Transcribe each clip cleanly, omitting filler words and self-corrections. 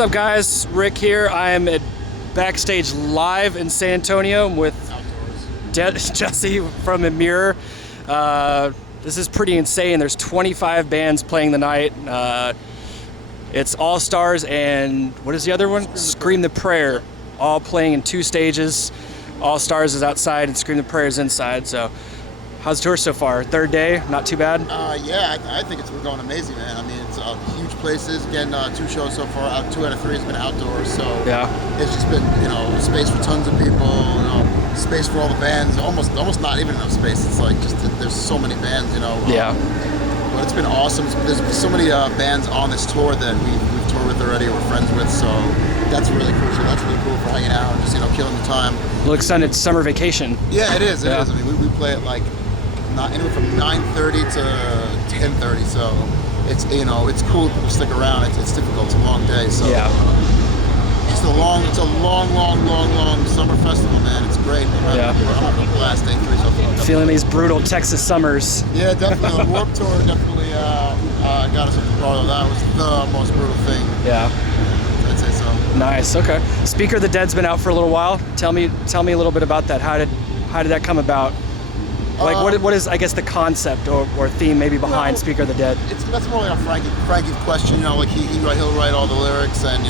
What's up, guys? Rick here. I am at backstage live in San Antonio with Jesse from Emmure. This is pretty insane. There's 25 bands playing the night. It's All Stars and what is the other one? Scream the Prayer. All playing in 2 stages. All Stars is outside and Scream the Prayer is inside. So, how's the tour so far? 3rd day? Not too bad? Yeah, I think it's been going amazing, man. I mean, it's huge places. Again, 2 shows so far. 2 out of 3 has been outdoors. So yeah, it's just been, space for tons of people. Space for all the bands. Almost not even enough space. It's like just there's so many bands. Yeah. But it's been awesome. There's so many bands on this tour that we've toured with already, or we're friends with. So that's really crucial. That's really cool for hanging out and just killing the time. Well, extended summer vacation. Yeah, it is. It is. I mean, we play at like anywhere from 9:30 to 10:30. So it's it's cool. People stick around. It's difficult. It's a long day. So yeah. It's a long summer festival, man. It's great. I'm having a blast day 3 so far. Feeling these brutal Texas summers. Yeah, definitely. The Warped Tour definitely got us up to par. That was the most brutal thing. Yeah. I'd say so. Nice. Okay. Speaker of the Dead's been out for a little while. Tell me a little bit about that. How did that come about? Like, what is, I guess, the concept or theme maybe behind Speaker of the Dead? That's more like a Frankie's question. Like he'll write all the lyrics and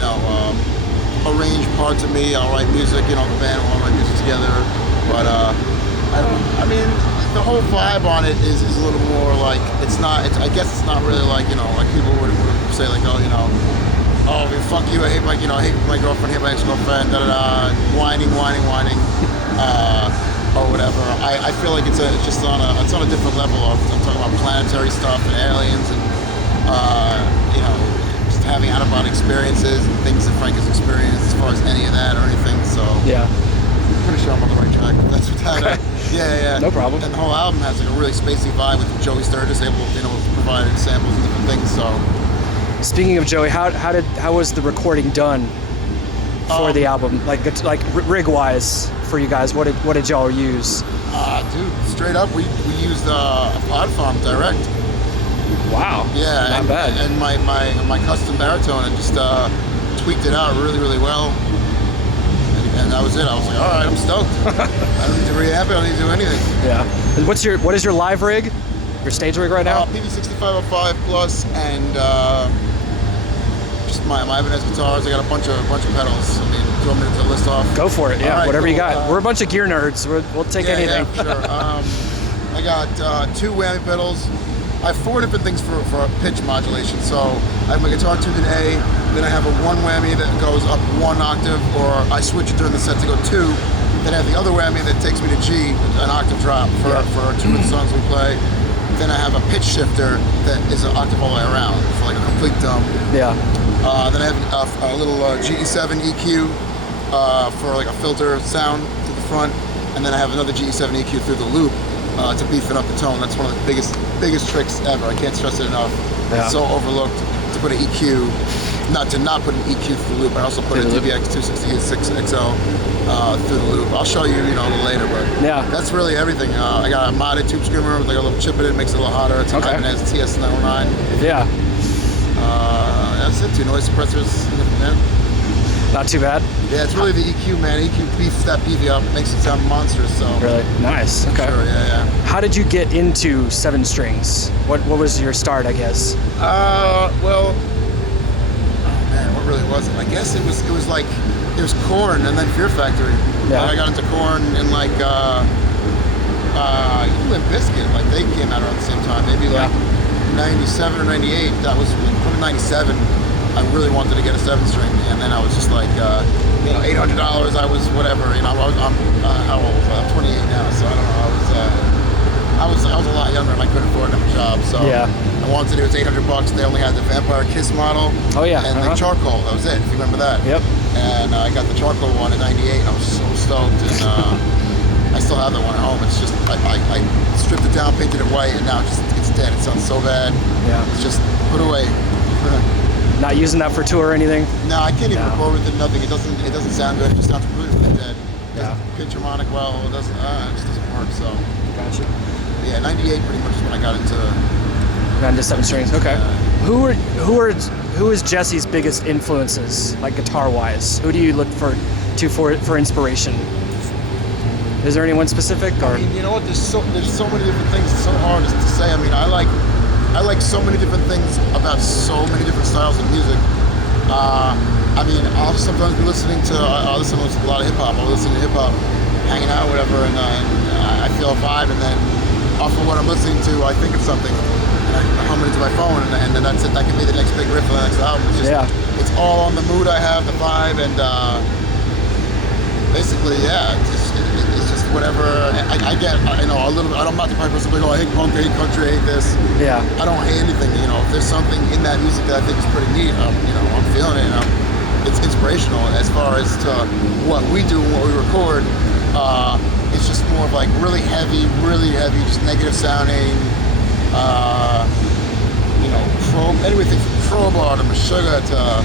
arrange parts of me. I'll write music. The band will all write music together. But I mean, the whole vibe on it is a little more like it's not. I guess it's not really like like people would say like oh fuck you. I hate my hate my girlfriend. Hate my ex-girlfriend. Whining. Or whatever. I feel like it's just on a different level. I'm talking about planetary stuff and aliens and just having out-of-body experiences and things that Frank has experienced as far as any of that or anything. So yeah, I'm pretty sure I'm on the right track. That's without it. Yeah. No problem. And the whole album has like a really spacey vibe with Joey Sturgis able to provide samples and different things. So speaking of Joey, how was the recording done for the album? Like rig wise for you guys, what did y'all use? Dude, straight up, we used a Pod Farm Direct. Wow. Yeah, not bad. And my custom baritone and just tweaked it out really well. And that was it. I was like, all right, I'm stoked. I don't need to reamp it. I don't need to do anything. Yeah. And what is your live rig? Your stage rig right now? PV6505 Plus and just my Ibanez guitars. I got a bunch of pedals. I mean, do you want me to list off? Go for it. Yeah, right, whatever cool. you got. We're a bunch of gear nerds. We'll take anything. Yeah, sure. I got 2 whammy pedals. I have 4 different things for pitch modulation. So I have my guitar tuned in A, then I have a 1 whammy that goes up 1 octave, or I switch it during the set to go 2. Then I have the other whammy that takes me to G, an octave drop for 2 of the songs we play. Then I have a pitch shifter that is an octave all the way around for like a complete dump. Yeah. Then I have a little GE7 EQ for like a filter sound to the front, and then I have another GE7 EQ through the loop to beefing up the tone. That's one of the biggest tricks ever. I can't stress it enough. Yeah. It's so overlooked to put an EQ, not put an EQ through the loop. I also put a DBX 266 XL through the loop. I'll show you, a little later, but yeah, that's really everything. I got a modded tube screamer with like a little chip in it, makes it a little hotter. It's an Ibanez TS909. Yeah. That's it. 2 noise suppressors. Yeah. Not too bad. Yeah, it's really the EQ, man. EQ beefs that BV up, makes it sound monstrous. So really nice. Okay. Sure, yeah. How did you get into 7 strings? What was your start, I guess? Well, oh man, what really was it? I guess it was Korn and then Fear Factory. Yeah. I got into Korn and like Limp Bizkit, like they came out around the same time. Maybe like 97 or 98. That was from 97. I really wanted to get a 7 string, and then I was just like, $800. I was whatever. I'm how old? I'm 28 now, so I don't know. I was a lot younger and I couldn't afford a job, so I wanted to do it. It's $800. They only had the Vampire Kiss model. Oh yeah. And the charcoal. That was it. If you remember that. Yep. And I got the charcoal one in '98. And I was so stoked, and I still have that one at home. It's just I stripped it down, painted it white, and now it's dead. It sounds so bad. Yeah. It's just put away. Not using that for tour or anything? No, I can't even record with it. Nothing. It doesn't sound good. It just sounds completely dead. Yeah. Pitch harmonic well. It just doesn't work. So. Gotcha. Yeah, '98 pretty much is when I got into 7 strings. Okay. Who are who is Jesse's biggest influences, like guitar-wise? Who do you look for inspiration? Is there anyone specific, or? I mean, you know what? There's so many different things. It's so hard to say. I mean, I like so many different things about so many different styles of music. I mean, I'll sometimes be listening to I'll listen to a lot of hip hop. I'll listen to hip hop, hanging out, whatever, and I feel a vibe, and then off of what I'm listening to, I think of something, and I hum it into my phone, and then that's it. That can be the next big riff for the next album. It's just, it's all on the mood I have, the vibe, and basically, yeah, it's just whatever I get. You know, a little bit. I'm not the type of person like, oh, I hate punk, I hate country, I hate this. Yeah. I don't hate anything. You know, if there's something in that music that I think is pretty neat, you know, I'm feeling it. You know, it's inspirational. As far as to what we do and what we record, it's just more of like really heavy, just negative sounding. You know, anything from Crowbar to Meshuggah to,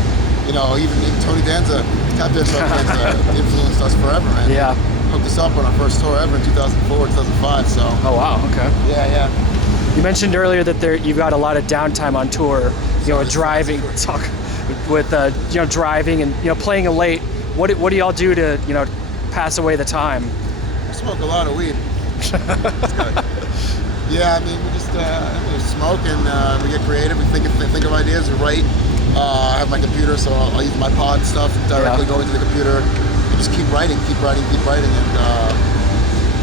you know, even Tony Danza, Tap Dance influenced us forever, man. Yeah. Hooked us up on our first tour ever in 2004, 2005. So. Oh wow. Okay. Yeah. You mentioned earlier that you've got a lot of downtime on tour. You know, driving, you know, driving and, you know, playing late. What do y'all do to, you know, pass away the time? We smoke a lot of weed. Yeah, I mean, we just smoke and we get creative. We think of ideas. We write. I have my computer, so I'll use my pod stuff directly go into the computer and just keep writing, and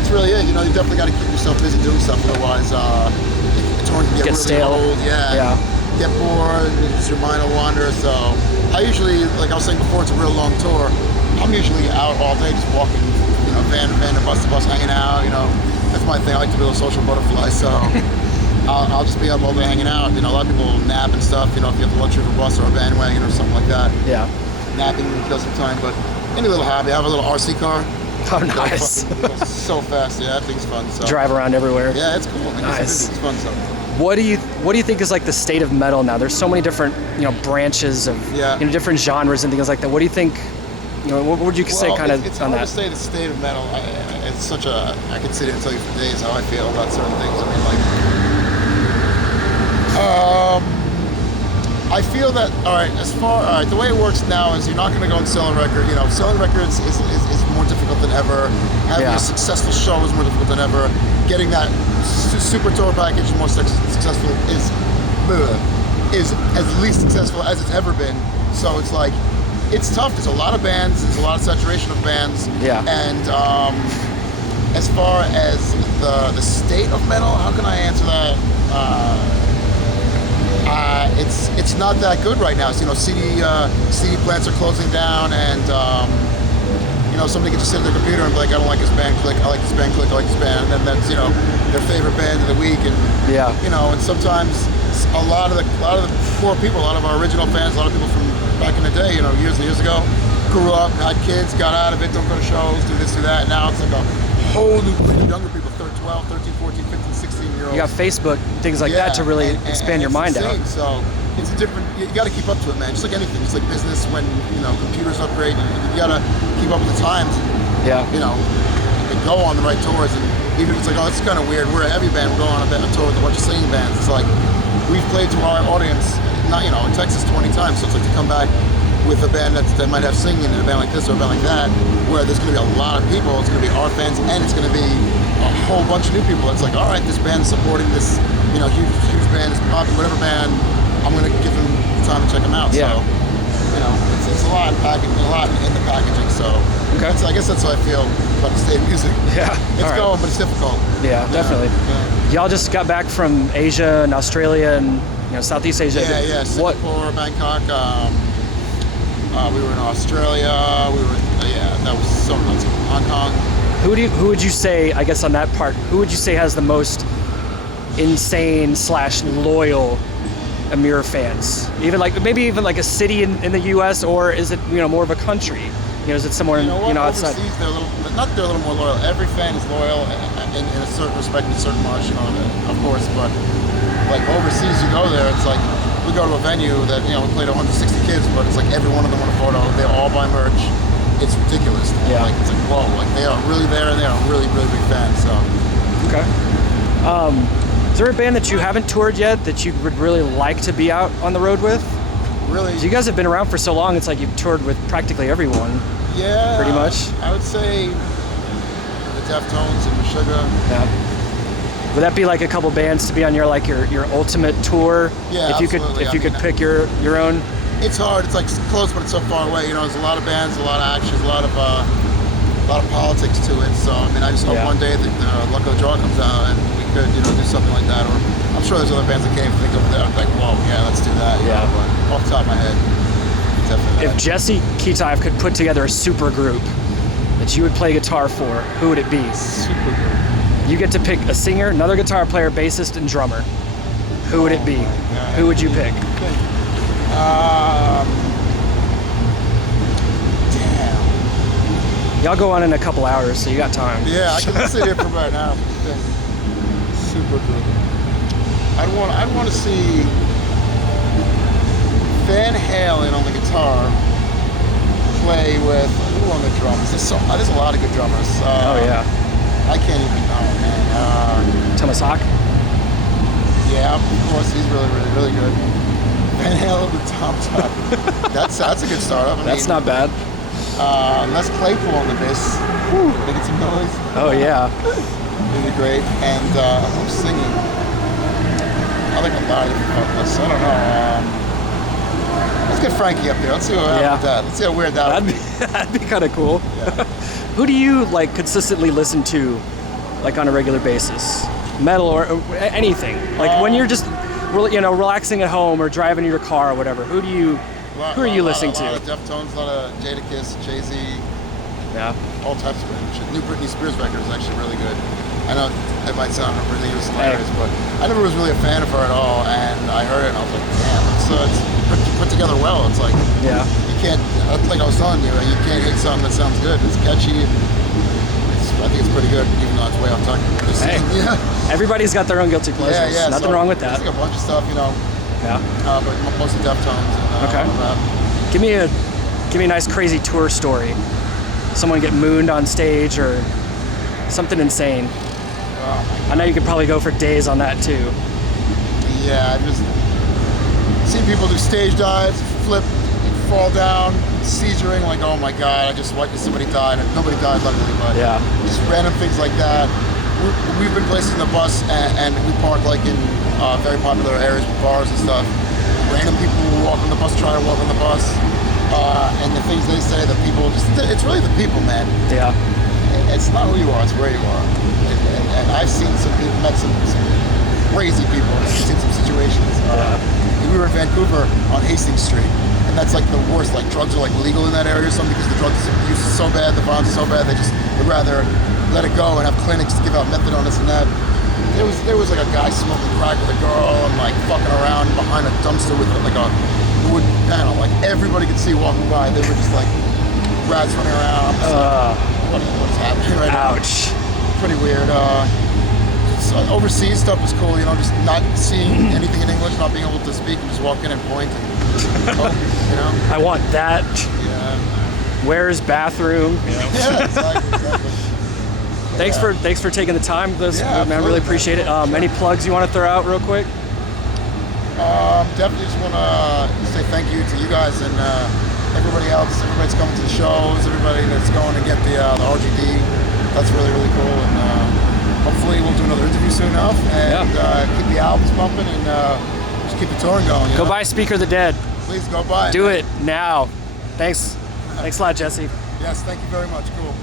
it's really it. You know, you definitely got to keep yourself busy doing stuff, otherwise touring can get really stale. old. Yeah. Get bored, your mind will wander. So I usually, like I was saying before, it's a real long tour. I'm usually out all day, just walking, you know, van to van, bus to bus, hanging out. You know, that's my thing. I like to be a social butterfly, so I'll just be up all day hanging out. You know, a lot of people nap and stuff. You know, if you have the luxury of a bus or a bandwagon or something like that. Yeah. Napping kills some time, but any little hobby. I have a little RC car. Oh, nice. It goes so fast. Yeah, that thing's fun. So. Drive around everywhere. Yeah, it's cool. Man. Nice. It's fun stuff. What do you think is like the state of metal now? There's so many different, you know, branches of, you know, different genres and things like that. What do you think? You know, what would you say kind of it's on hard that? to say the state of metal. It's such a. I could sit here and tell you for days how I feel about certain things. I mean, like. I feel that, the way it works now is you're not going to go and sell a record. You know, selling records is more difficult than ever. Having a successful show is more difficult than ever. Getting that super tour package more successful is as least successful as it's ever been. So it's like, it's tough. There's a lot of bands. There's a lot of saturation of bands. Yeah. And as far as the state of metal, how can I answer that? It's not that good right now. So, you know, CD plants are closing down, and you know, somebody can just sit at their computer and be like, I don't like this band, click. I like this band, click. I like this band, and then that's, you know, their favorite band of the week, and you know, and sometimes a lot of the poor people, a lot of our original fans, a lot of people from back in the day, you know, years and years ago, grew up, had kids, got out of it, don't go to shows, do this, do that. Now it's like a whole new breed of younger people, 12, 13, 14, 15, 16-year-olds. You got Facebook, things like that to really expand your mind out. So it's a different, you got to keep up to it, man. Just like anything, it's like business. When, you know, computers upgrade, you got to keep up with the times. Yeah. You know, and go on the right tours. And even if it's like, oh, it's kind of weird, we're a heavy band, we're going on a tour with a bunch of singing bands. It's like, we've played to our audience, not, you know, in Texas 20 times. So it's like to come back with a band that might have singing in a band like this or a band like that, where there's going to be a lot of people. It's going to be our fans, and it's going to be a whole bunch of new people. It's like, all right, this band's supporting this, you know, huge band, this popular whatever band. I'm going to give them the time to check them out. Yeah. So, you know, it's a lot in the packaging. So, I guess that's how I feel about the state of music. Yeah. It's going, but it's difficult. Yeah, definitely. Y'all just got back from Asia and Australia and, you know, Southeast Asia. Yeah. Singapore, Bangkok. We were in Australia. That was so nuts. Hong Kong. Who would you say, I guess on that part, who would you say has the most insane / loyal Emmure fans? Even like maybe even like a city in the U.S., or is it, you know, more of a country? You know, is it somewhere outside? Overseas, they're a little more loyal. Every fan is loyal in a certain respect, in a certain margin on it, of course. But like overseas, you go there, it's like we go to a venue that, you know, we played 160 kids, but it's like every one of them want a photo. They all buy merch. It's ridiculous. Yeah. Like, it's like, whoa, like they are really there, and they are really, really big fans. So. Okay. Is there a band that you haven't toured yet that you would really like to be out on the road with? really. You guys have been around for so long. It's like you've toured with practically everyone. Yeah. Pretty much. I would say the Deftones and Meshuggah. Yeah. Would that be like a couple bands to be on your ultimate tour? Yeah, if you absolutely. could pick your own. It's hard. It's like close, but it's so far away. You know, there's a lot of bands, a lot of actions, a lot of politics to it. So I mean, I just hope one day the Luck of the Draw comes out and we could, you know, do something like that. Or I'm sure there's other bands that can't even think of that. I'm like, whoa, yeah, let's do that. You know, but off the top of my head, definitely. If Jesse Ketive could put together a super group that you would play guitar for, who would it be? Super group. You get to pick a singer, another guitar player, bassist, and drummer. Who would it be? Who would you pick? Damn. Y'all go on in a couple hours, so you got time. Yeah, I can sit here for right now. Super group. I'd want to see Van Halen on the guitar play with who on the drums. There's a lot of good drummers. Oh yeah. I can't even know, man. Thomas Hawk? Yeah, of course, he's really, really, really good. Van Halen with Tom Tuck. That's a good startup. That's not bad. Les Claypool on the bass. Making some noise. Oh yeah. Really great. And I'm singing. I like a lot of different vocalists. I don't know. Let's get Frankie up there. Let's see what happens with that. Let's see how weird that would be. That'd be kind of cool. Yeah. Who do you like consistently listen to, like on a regular basis? Metal or anything? Like when you're just, you know, relaxing at home or driving in your car or whatever. Who are you listening to? A lot of Deftones, a lot of Jadakiss, Jay-Z. Yeah. All types of shit. New Britney Spears record is actually really good. I know it might sound ridiculous and hilarious, but I never was really a fan of her at all. And I heard it and I was like, damn, it's put together well. It's like, you can't, like I was telling you, you can't hate something that sounds good. It's catchy. I think it's pretty good, even though it's way off topic. Everybody's got their own guilty pleasures. Nothing wrong with that. There's like a bunch of stuff, you know. Yeah. But mostly Deftones. And, Give me a nice crazy tour story. Someone get mooned on stage or something insane. I know you could probably go for days on that too. Yeah, I've just seen people do stage dives, flip, fall down, seizuring, like, oh my god, I just watched somebody died, and nobody died, luckily, but just random things like that. We've been places in the bus, and we park like in very popular areas with bars and stuff. Random people will walk on the bus, try to walk on the bus, and the things they say, the people, it's really the people, man. Yeah. It's not who you are, it's where you are. And I've seen met some crazy people, seen some situations. We were in Vancouver on Hastings Street, and that's like the worst. Like drugs are like legal in that area or something because the drugs use is so bad, the violence is so bad, they just would rather let it go and have clinics to give out methadone, this and that. There was like a guy smoking crack with a girl and like fucking around behind a dumpster with like a wood panel. Like everybody could see walking by. They were just like rats running around. What's happening right now? Ouch. Pretty weird. Overseas stuff is cool, you know, just not seeing anything in English, not being able to speak, and just walk in and point. And, you know? I want that. Yeah. Where's bathroom? Yeah, exactly. Thanks for taking the time with us, man. I really appreciate it. Any plugs you want to throw out real quick? Definitely just want to say thank you to you guys and everybody else. Everybody's coming to the shows. Everybody that's going to get the RGD. That's really, really cool. And hopefully we'll do another interview soon enough and keep the albums pumping and just keep the touring going. You go know? buy Speak of the Dead. Please go buy it. Do it now. Thanks a lot, Jesse. Yes, thank you very much. Cool.